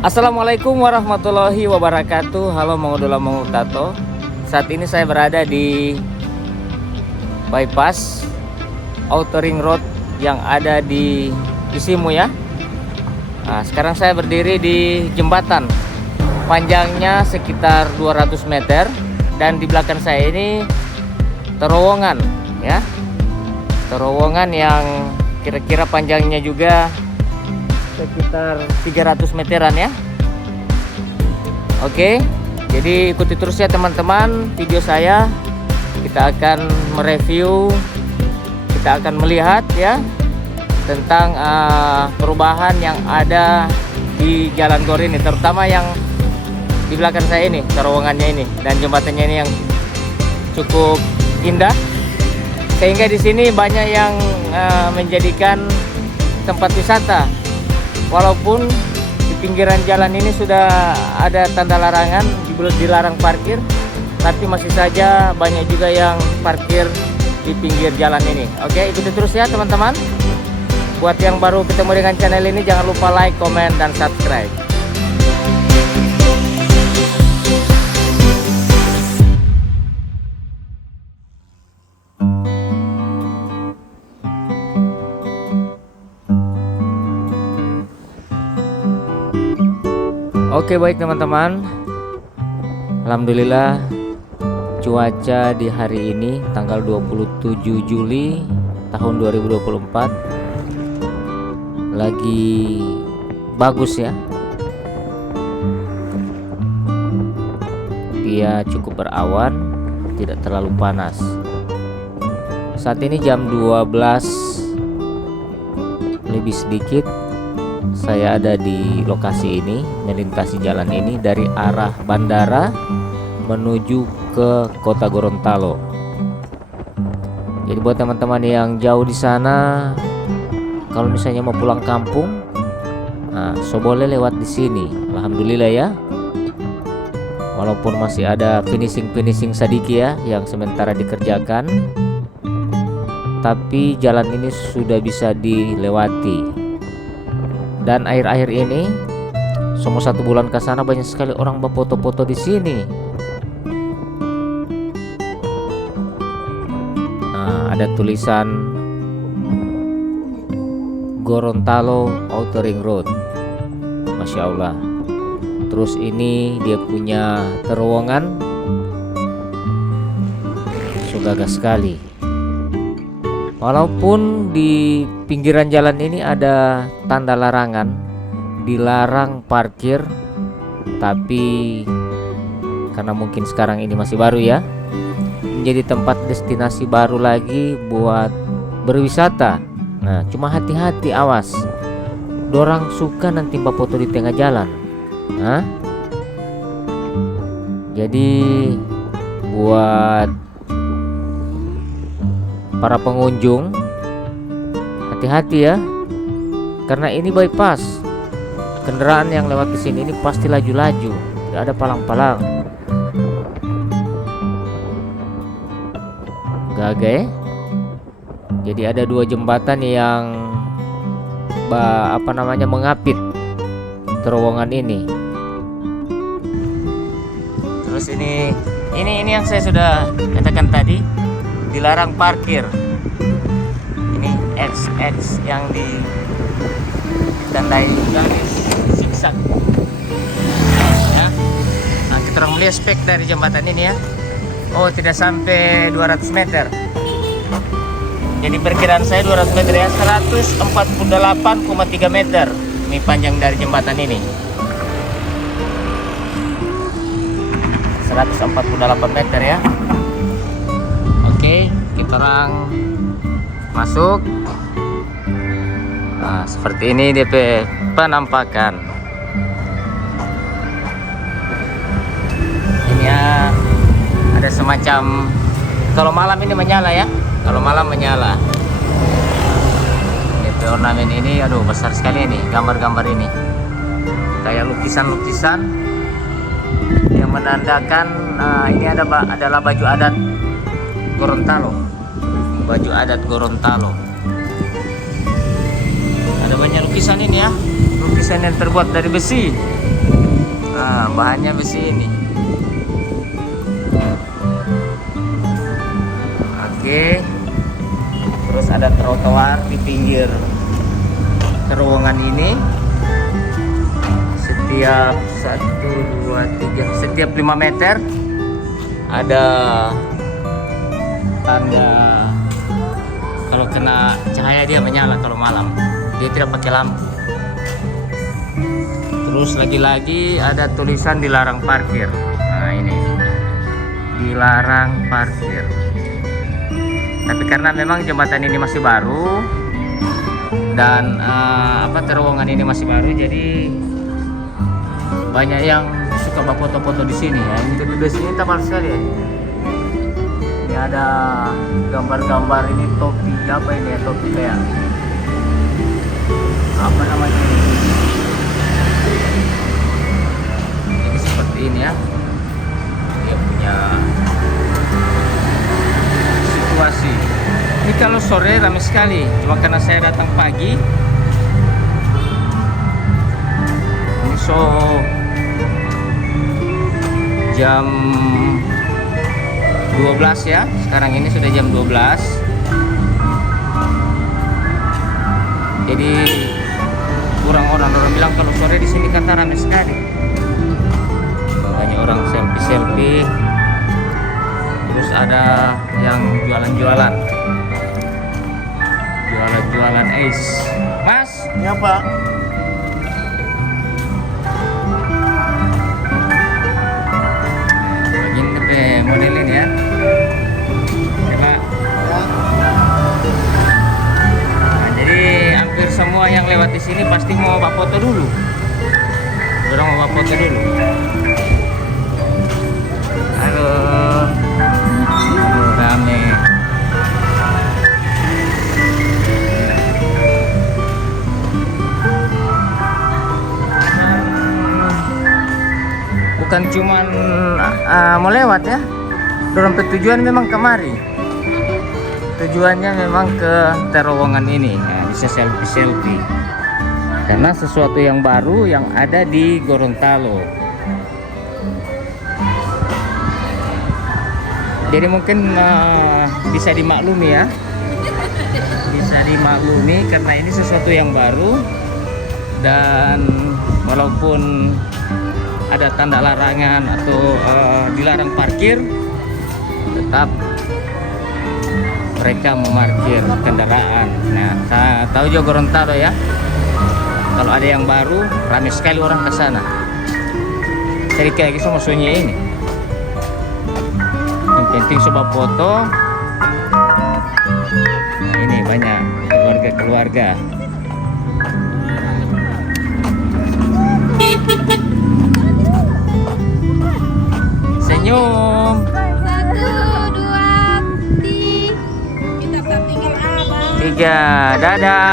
Assalamualaikum warahmatullahi wabarakatuh. Halo Mangudola Mangutato. Saat ini saya berada di bypass Outer Ring Road yang ada di Isimu ya. Nah, sekarang saya berdiri di jembatan, panjangnya sekitar 200 meter, dan di belakang saya ini terowongan ya. Terowongan yang kira-kira panjangnya juga sekitar 300 meteran ya. Oke, jadi ikuti terus ya teman-teman video saya. Kita akan mereview, kita akan melihat ya tentang perubahan yang ada di Jalan Gor ini, terutama yang di belakang saya ini, terowongannya ini dan jembatannya ini yang cukup indah, sehingga di sini banyak yang menjadikan tempat wisata. Walaupun di pinggiran jalan ini sudah ada tanda larangan, dilarang parkir, tapi masih saja banyak juga yang parkir di pinggir jalan ini. Oke, ikuti terus ya teman-teman. Buat yang baru ketemu dengan channel ini, jangan lupa like, komen, dan subscribe. Oke, baik teman-teman, alhamdulillah cuaca di hari ini tanggal 27 Juli tahun 2024 lagi bagus ya. Dia cukup berawan, tidak terlalu panas. Saat ini jam 12 lebih sedikit. Saya ada di lokasi ini, melintasi jalan ini dari arah bandara menuju ke kota Gorontalo. Jadi buat teman-teman yang jauh di sana, kalau misalnya mau pulang kampung, so boleh lewat di sini. Alhamdulillah ya. Walaupun masih ada finishing sedikit ya yang sementara dikerjakan, tapi jalan ini sudah bisa dilewati. Dan akhir-akhir ini, selama 1 bulan ke sana banyak sekali orang berfoto-foto di sini. Nah, ada tulisan Gorontalo Outer Ring Road, Masya Allah. Terus ini dia punya terowongan, gagah sekali. Walaupun di pinggiran jalan ini ada tanda larangan, dilarang parkir, tapi karena mungkin sekarang ini masih baru ya, menjadi tempat destinasi baru lagi buat berwisata. Nah, cuma hati-hati, awas, dorang suka nanti foto di tengah jalan. Jadi buat para pengunjung hati-hati ya, karena ini bypass. Kendaraan yang lewat di sini ini pasti laju-laju, tidak ada palang-palang. Gagah. Jadi ada 2 jembatan yang mengapit terowongan ini. Terus ini yang saya sudah katakan tadi, dilarang parkir. Ini X yang ditandai garis zigzag ya. Nah, kita orang melihat spek dari jembatan ini ya. Oh, tidak sampai 200 meter. Jadi perkiraan saya 200 meter ya, 148,3 meter ini panjang dari jembatan ini. 148 meter ya. Oke, kita orang masuk. Nah, seperti ini DP penampakan. Ini ya, ada semacam, kalau malam ini menyala ya. Kalau malam menyala. DP ornamen ini, aduh besar sekali ini, gambar-gambar ini. Kayak lukisan-lukisan yang menandakan ini adalah baju adat Gorontalo. Baju adat Gorontalo. Ada banyak lukisan ini ya, lukisan yang terbuat dari besi. Nah, bahannya besi ini. Oke. Terus ada trotoar di pinggir terowongan ini. Setiap 5 meter ada tanda kalau kena cahaya dia menyala kalau malam. Dia tidak pakai lampu. Terus lagi-lagi ada tulisan dilarang parkir. Nah, ini dilarang parkir. Tapi karena memang jembatan ini masih baru dan terowongan ini masih baru, jadi banyak yang suka foto-foto di sini ya. Ini besi-besinya tebal sekali ya. Ini ada gambar-gambar, ini topi apa ini ya, topi kayak apa namanya ini? Ini seperti ini ya. Dia punya situasi. Ini kalau sore ramai sekali. Cuma karena saya datang pagi. Ini jam 12 ya. Sekarang ini sudah jam 12. Jadi kurang orang bilang kalau sore di sini kata ramai sekali. Banyak orang selfie. Terus ada yang jualan-jualan es. Mas, Ya Pak. begini deh model ini ya. Ya, Pak. Nah, jadi hampir semua yang lewat di sini pasti mau foto dulu. Orang mau foto dulu. Halo. Rame. Bukan cuman mau lewat ya. Dorong tujuan memang kemari. Tujuannya memang ke terowongan ini. Nah, bisa selfie. Karena sesuatu yang baru yang ada di Gorontalo. Jadi mungkin bisa dimaklumi ya. Bisa dimaklumi karena ini sesuatu yang baru. Dan walaupun ada tanda larangan atau dilarang parkir, tetap mereka memarkir kendaraan. Nah, tahu juga Gorontalo ya. Kalau ada yang baru, ramai sekali orang ke sana. Jadi kayak gitu maksudnya ini. Yang penting coba foto. Nah, ini banyak keluarga-keluarga. Senyum. 1, 2, 3. Kita tinggal abang. 3. Dadah.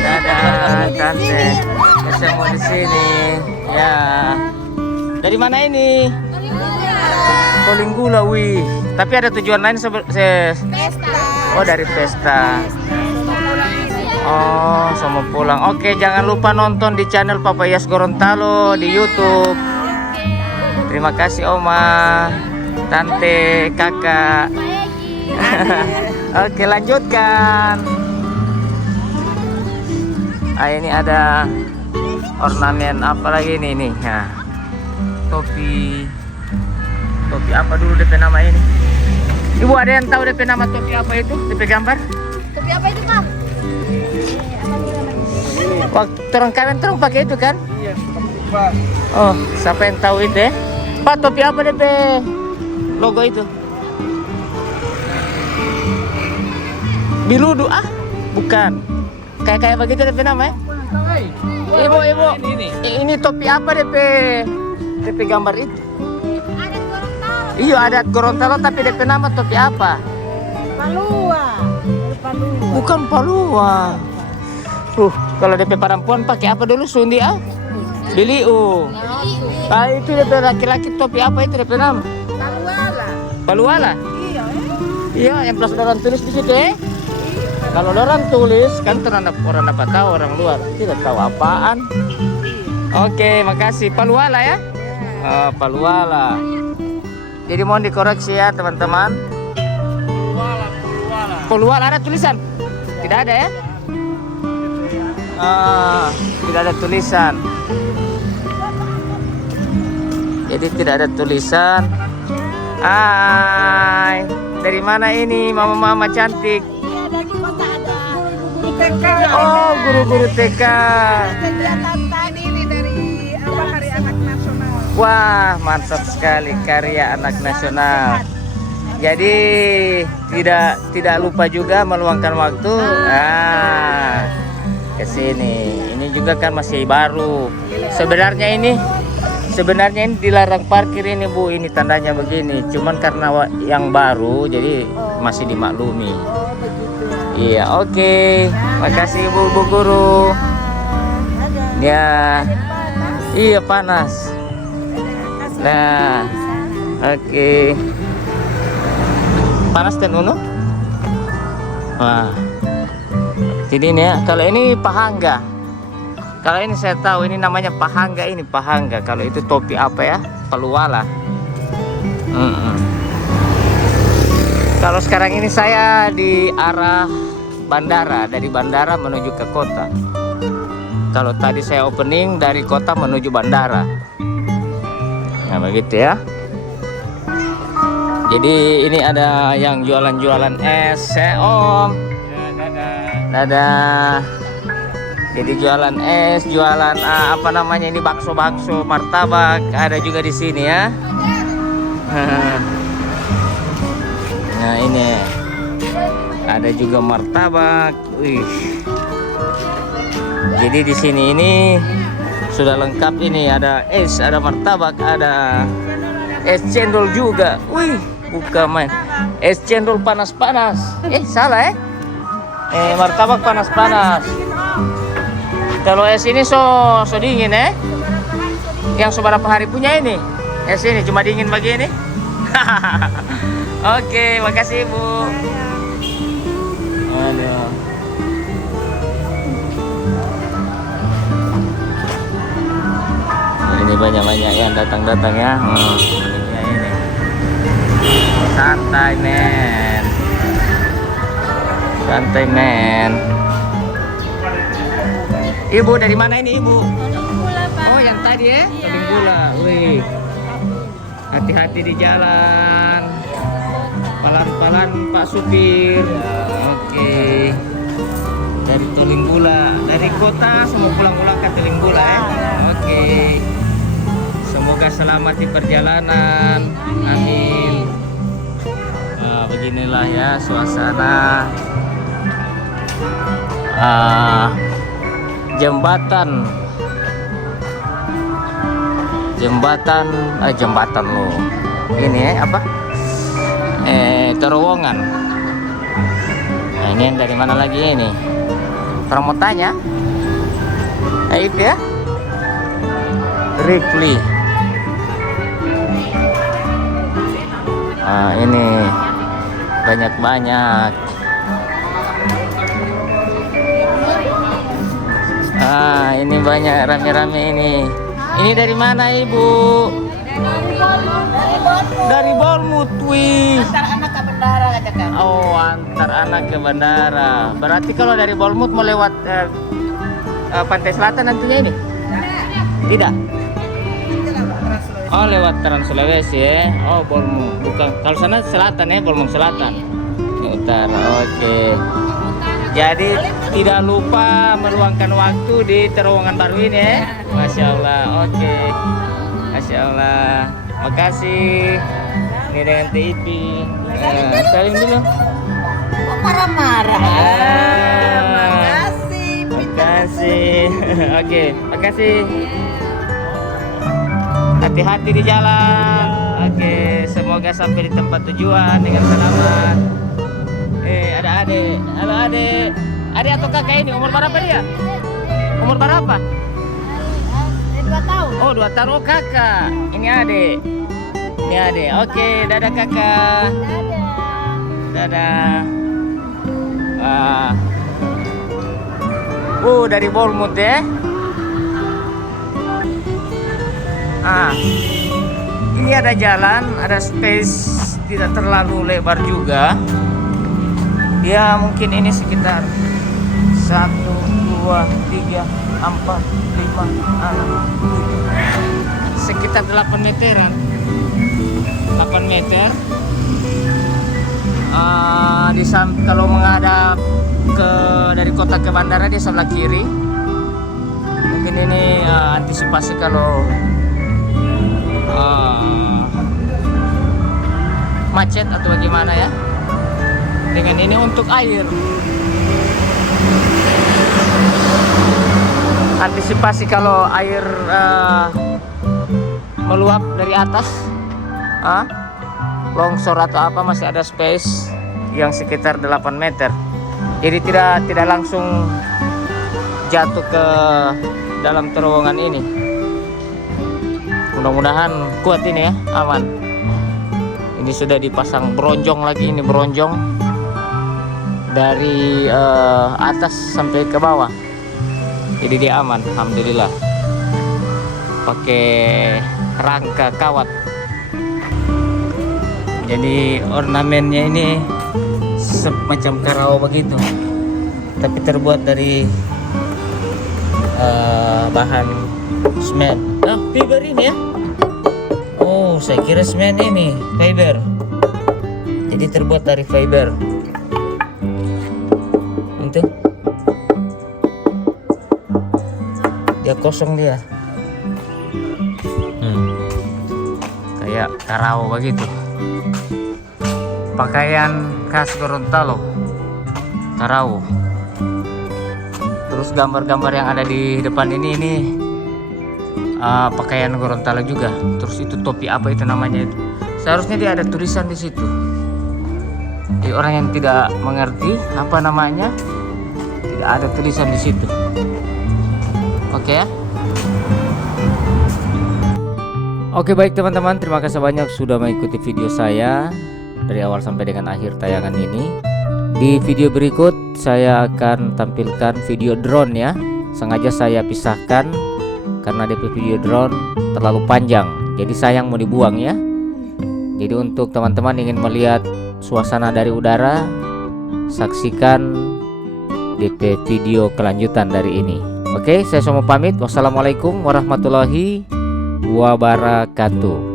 Dadah, tante. Semua di sini. Ya. Dari mana ini? Polinggula, wih. Tapi ada tujuan lain Pesta. Oh, dari pesta. Oh, sama pulang. Oke, jangan lupa nonton di channel Papa Yas Gorontalo di YouTube. Terima kasih Oma, Tante, Kakak. Oke, lanjutkan. Ini ada ornamen apa lagi nih? Nah, topi apa dulu DP nama ini? Ibu ada yang tahu DP nama topi apa itu? DP gambar? Topi apa itu, Kak? Waktu orang kawin terus pakai itu kan? Iya, Pak. Oh, siapa yang tahu itu ya? Pak, topi apa DP logo itu? Biludu bukan. Kayak begitu DP nama ya? Ibu. Ini topi apa DP gambar itu? Adat Gorontalo. Iya, adat Gorontalo tapi DP nama topi apa? Palua. Bukan Palua. Kalau DP perempuan pakai apa dulu? Sundi Biliu. Itu DP laki-laki topi apa itu DP nama? Paluala. Paluala. Iya, Iya, yang plus orang tulis di situ ya. Kalau orang tulis kan orang dapat tahu, orang luar tidak tahu apaan. Oke, makasih. Paluala ya? Oh, Paluala. Jadi mohon dikoreksi ya teman-teman. Paluala ada tulisan? Tidak ada ya? Tidak ada tulisan. Jadi tidak ada tulisan. Hai, dari mana ini mama-mama cantik? Iya, dari kota ada guru TK. Oh, guru-guru TK. Kegiatan tadi ini dari Hari Anak Nasional. Wah, mantap sekali karya anak nasional. Jadi tidak lupa juga meluangkan waktu. Ke sini. Ini juga kan masih baru. Sebenarnya ini dilarang parkir ini Bu. Ini tandanya begini. Cuman karena yang baru jadi masih dimaklumi. Oh, begitu. Iya, oke. Makasih Bu Guru. Ya. Iya, panas. Nah, oke. Panas dan Uno? Wah. Jadi ini ya, kalau ini pahangga. Kalau ini saya tahu ini namanya pahangga, ini pahangga. Kalau itu topi apa ya? Paluala. Kalau sekarang ini saya di arah bandara, dari bandara menuju ke kota. Kalau tadi saya opening dari kota menuju bandara. Nah, begitu ya. Jadi ini ada yang jualan-jualan es, Om. Dadah. Jadi jualan es, jualan apa namanya ini bakso-bakso, martabak ada juga di sini ya. Nah, ini ada juga martabak. Wih. Jadi di sini ini sudah lengkap, ini ada es, ada martabak, ada es cendol juga. Wih, bukan main. Es cendol panas-panas. Salah ya? Martabak panas-panas. Kalau es ini so dingin ya? Yang seberapa hari punya ini? Es ini cuma dingin begini? Oke, makasih Ibu. Aduh. Ini banyak-banyak yang datang-datang ya. Ini. Santai men. Santai men. Ibu dari mana ini Ibu? Oh yang tadi ya? Tebing gula. Wih. Hati-hati di jalan. Pelan-pelan Pak Supir. Oke. Dari Tolinggula, dari kota semua pulang-pulang ke Tolinggula ya. Oke. Semoga selamat di perjalanan. Amin. Nah, beginilah ya suasana jembatan loh. Ini apa? Terowongan. Nah, ini yang dari mana lagi ini? Orang mau tanya. Itu ya. Ripley. Nah, ini banyak-banyak. Ini banyak rame-rame ini. Ini dari mana Ibu? Dari Bournemouth. Wih. Antar anak ke bandara katakan. Oh, antar anak ke bandara. Berarti kalau dari Bournemouth mau lewat pantai selatan nantinya ini? Tidak. Oh, lewat Trans Sulawesi ya. Oh, Bournemouth. Bukan. Kalau sana selatan ya, Bournemouth selatan. Utara. Oke. Jadi tidak lupa meluangkan waktu di terowongan baru ini ya. Masya Allah. Oke. Masya Allah. Makasih. Ini dengan TIP. Salim dulu. Marah-marah. Makasih. Makasih. Oke, makasih. Hati-hati di jalan. Oke, semoga sampai di tempat tujuan dengan selamat. Ada adik. Halo adik. Adik atau kakak ini umur berapa dia? Umur berapa? 2 tahun. Oh, 2 tahun. Oh, kakak. Ini adik. Ini adik. Oke, dadah kakak. Dadah. Dadah. Dari Bournemouth ya. Ini ada jalan, ada space, tidak terlalu lebar juga. Dia mungkin ini sekitar 1, 2, 3, 4, 5, 6, 7, sekitar 8 meteran. 8 meter. Kalau menghadap dari kota ke bandara di sebelah kiri. Mungkin ini antisipasi kalau macet atau bagaimana ya. Dengan ini untuk air, antisipasi kalau air meluap dari atas, longsor atau apa, masih ada space yang sekitar 8 meter. Jadi tidak langsung jatuh ke dalam terowongan ini. Mudah-mudahan kuat ini ya, aman. Ini sudah dipasang bronjong lagi, ini bronjong dari atas sampai ke bawah. Jadi dia aman, alhamdulillah. Pakai rangka kawat. Jadi ornamennya ini semacam karao begitu, tapi terbuat dari bahan semen. Fiber ini ya. Oh, saya kira semen ini fiber. Jadi terbuat dari fiber. Itu dia kosong dia. Kayak karao begitu. Pakaian khas Gorontalo, karao. Terus gambar-gambar yang ada di depan ini pakaian Gorontalo juga. Terus itu topi apa itu namanya itu? Seharusnya dia ada tulisan di situ. Jadi orang yang tidak mengerti apa namanya, tidak ada tulisan di situ. Oke ya. Oke, baik teman-teman, terima kasih banyak sudah mengikuti video saya dari awal sampai dengan akhir tayangan ini. Di video berikut saya akan tampilkan video drone ya. Sengaja saya pisahkan karena DP video drone terlalu panjang, jadi sayang mau dibuang ya. Jadi untuk teman-teman ingin melihat suasana dari udara, saksikan DP video kelanjutan dari ini. Oke, saya semua pamit. Wassalamualaikum warahmatullahi wabarakatuh.